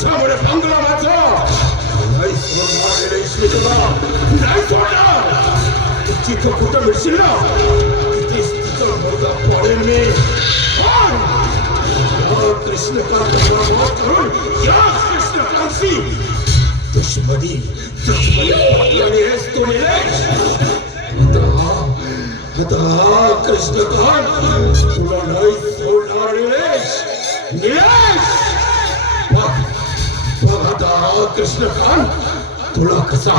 एकमेव वारसदार होण्याचं स्वप्न तिच्यामुळे बंगला माझा नाही सोडणार रे ईश्वरीला. नाही सोडणार जिथं कुठं मिळशील ना? तिथेच तिथं मुलगा पडेल मी. पण या कृष्णकांतचा करून या कृष्णकांतशी दुश्मनी दुश्मनी पाळल्याने हेच तो निलेश. आता कृष्णकांत तुला नाही सोडणार निलेश. निलेश! आता कृष्णकांत तुला कसा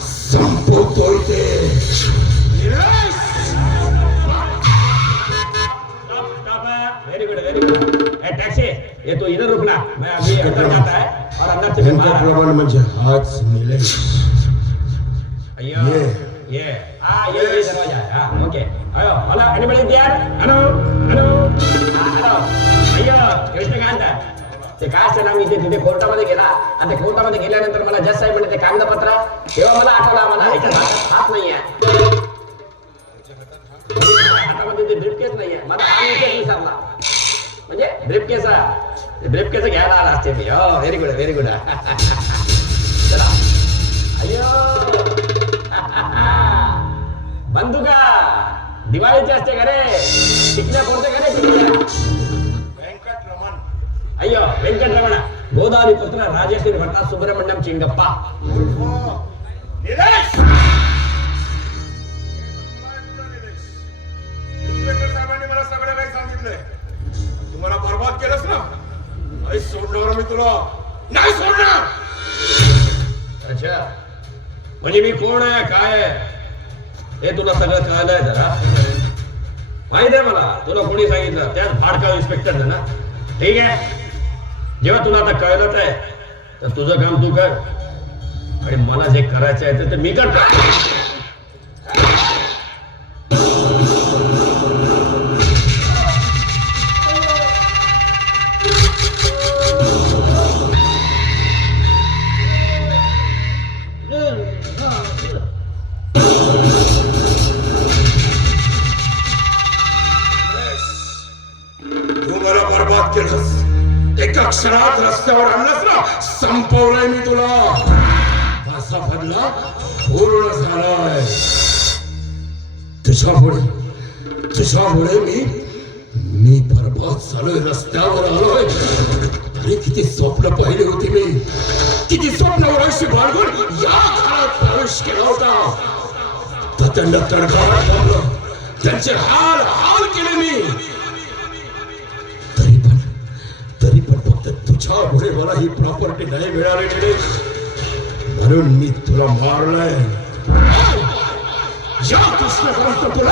संपवतोय ते Nilesh very good very good taxi ये तो इधर रुकना। मैं अभी अंदर जाता है और अंदर से बाहर। व्यंकटरमण म्हणजे निलेश अय्यो ये. ये हाँ ये ये दरवाजा है हाँ ओके। अयो hello anybody there hello hello hello अय्यो कृष्णकांत ते काय असतं ना मी ते तिथे कोर्टामध्ये गेला आणि ते कोर्टामध्ये गेल्यानंतर मला जज साहेब म्हणजे ते कागदपत्र तेव्हा मला आठवलं आम्हाला याच्या हातात हात नाही आहे. हातामध्ये ते ब्रिफकेस नाही आहे. मला हा विषय विसरला म्हणजे ब्रिफकेस ब्रिफकेस घ्यायला आला असते मी. हो व्हेरी गुड व्हेरी गुड चला. अयो बंदुका दिवाळीची असते का रे? टिकल्या कोणते का रे? टिकल्या इन्स्पेक्टर साहेबांनी मला सगळं काही सांगितलंय तुम्हाला बर्बाद केलंस ना नाही सोडणार मी तुला नाही सोडणार अच्छा म्हणजे मी कोण आहे काय हे तुला सगळं कळलंय जरा माहीत आहे मला तुला कोणी सांगितलं त्याच भाडकाव इन्स्पेक्टर ना ठीक आहे जेव्हा तुला आता कळलंच आहे तर तुझं काम तू कर. आणि मला जे करायचं आहे ते- ते मी करतो. केलंस रस्त्यावर आणलंस ना संपवलंय मी तुला. माझा बदला पूर्ण झालाय. तुझ्यामुळे तुझ्यामुळे मी मी बरबाद झालोय रस्त्यावर आलोय. अरे किती स्वप्न पाहिले होते मी. किती स्वप्न वर्षी बाळगून या घरात प्रवेश केला होता. प्रचंड त्यांना थांबलं. त्यांचे हाल हाल केले मी. फक्त तुझ्यामुळे मला ही प्रॉपर्टी नाही मिळाली निलेश म्हणून मी तुला मारलंय. या. कृष्णकांत तुला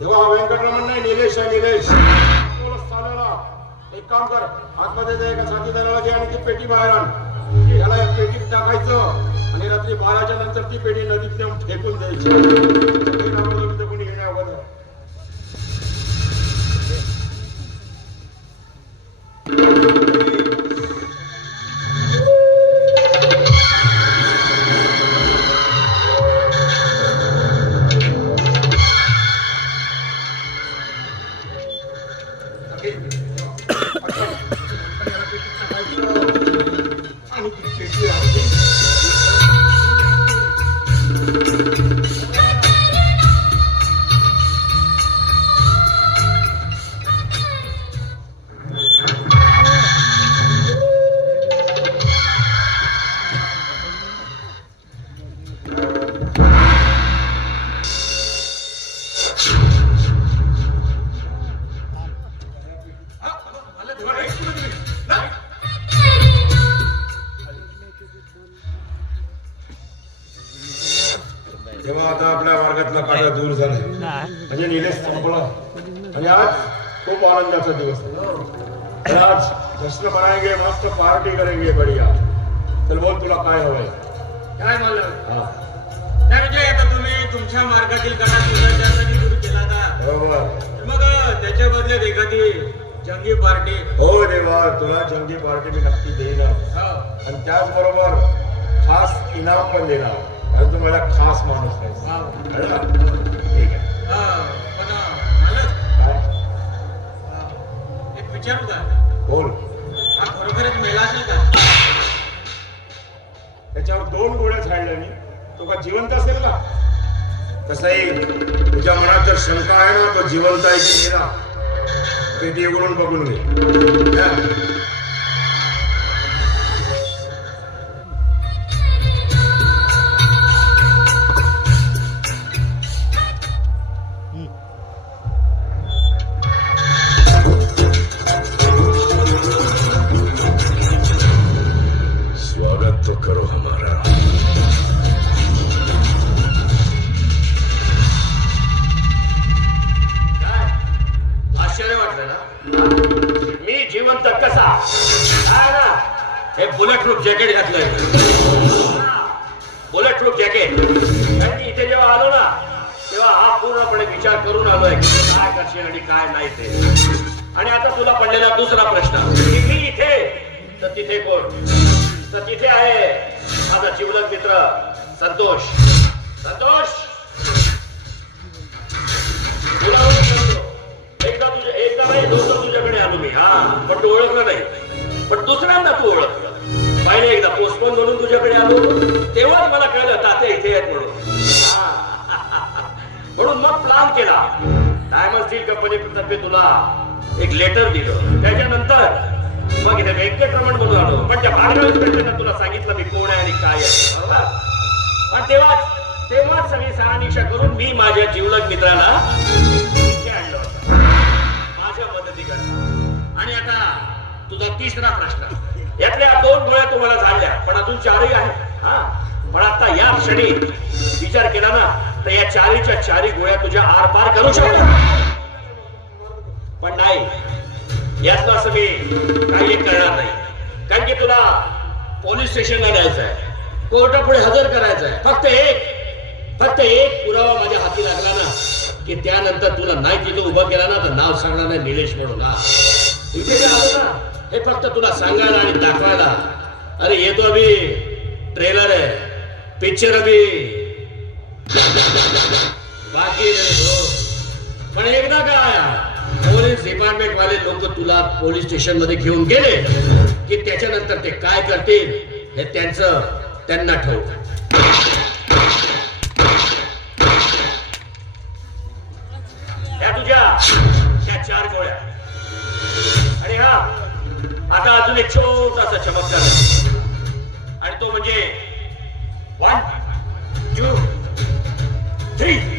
तेव्हा व्यंकटरमण नाही. निलेश आहे निलेश. एक काम कर आतमध्ये ते एका साथीदाराला घे आणि ती पेटी बाहेर आण. ह्याला या पेटीत टाकायचं आणि रात्री बाराच्या नंतर ती पेटी नदीत नेऊन फेकून द्यायची. तेव्हा आता आपल्या वर्गातला काटा दूर झाला म्हणजे निलेश संपला. आणि आज खूप आनंदाचा दिवस आहे. तर आज जश्न बनाएंगे मस्त पार्टी करेंगे बढ़िया. चल बोल तुला काय हवंय? काय झालं हा. नाही म्हणजे आता तुम्ही तुमच्या मार्गातील कथा सुरू केला ना बरोबर. तर मग त्याच्या बदल्यात एखादी जंगी पार्टी. हो देवा तुला जंगी पार्टी मी नक्की देईन. हो. आणि त्याचबरोबर खास इनाम पण देणार. कारण तू माझा खास माणूस आहे कळलं? ठीक आहे. हा, पण मालक काय? एक विचारू का? बोल. खरोखरच मेला असेल का? त्याच्यावर दोन गोळ्या झाडल्या मी. तो का जिवंत असेल का? तसंही तुझ्या मनात जर शंका आहे ना तो जिवंत आहे की मेला. पेटी उघडून बघून घे. असेल आणि काय नाही ते. आणि आता तुला पडलेला दुसरा प्रश्न. की मी इथे. तर तिथे कोण? तर तिथे आहे माझा जिवलग मित्र संतोष. संतोष! तुला एकदा तुझ्या एकदा नाही दोनदा तुझ्याकडे आलो मी. हा पण तू ओळखलं नाही. पण दुसऱ्यांदा तू ओळखलं. पहिले एकदा पोस्टपोन म्हणून तुझ्याकडे आलो. तेव्हाच मला कळलं ताते इथे आहेत म्हणून. म्हणून मग प्लान केला. डायमंड स्टील कंपनी तर्फे तुला एक लेटर दिलं. त्याच्यानंतर मग इथे व्यक्तिक्रमण म्हणून आलो पण त्या भाडगाव तुला सांगितलं मी कोण आहे आणि काय आहे. बरोबर? पण तेव्हाच तेव्हाच सगळी सहानिशा करून मी माझ्या जीवलग मित्राला इथे आणलं माझ्या मदतीकरता. आणि आता तुझा तिसरा प्रश्न. यातल्या दोन गोळ्या तुम्हाला झाल्या पण अजून चारही आहेत. हा? पण आता या क्षणी विचार केला ना तर या चारीच्या चारी गोळ्या तुझ्या आर पार करू शकतो. पण नाही यातलं असं मी काही करणार नाही. कारण की तुला पोलीस स्टेशनला द्यायचं आहे. कोर्टापुढे हजर करायचं आहे. फक्त एक फक्त एक पुरावा माझ्या हाती लागला ना की त्यानंतर तुला नाही तिथं उभं केला ना तर नाव सांगणार नाही निलेश म्हणून. इथे काय ना? हे फक्त तुला सांगायला आणि दाखवायला. अरे येतो अभि ट्रेलर आहे. पिक्चर अभि. बाकी हो. पण एकदा काय पोलीस डिपार्टमेंट वाले लोक तुला पोलीस स्टेशनमध्ये घेऊन गेले की त्याच्यानंतर ते काय करतील हे त्यांचं त्यांना ठेवू त्या तुझ्या त्या चार गोळ्या. आणि हा आता अजून एक छोटासा चमत्कार आणि तो म्हणजे वन टू three.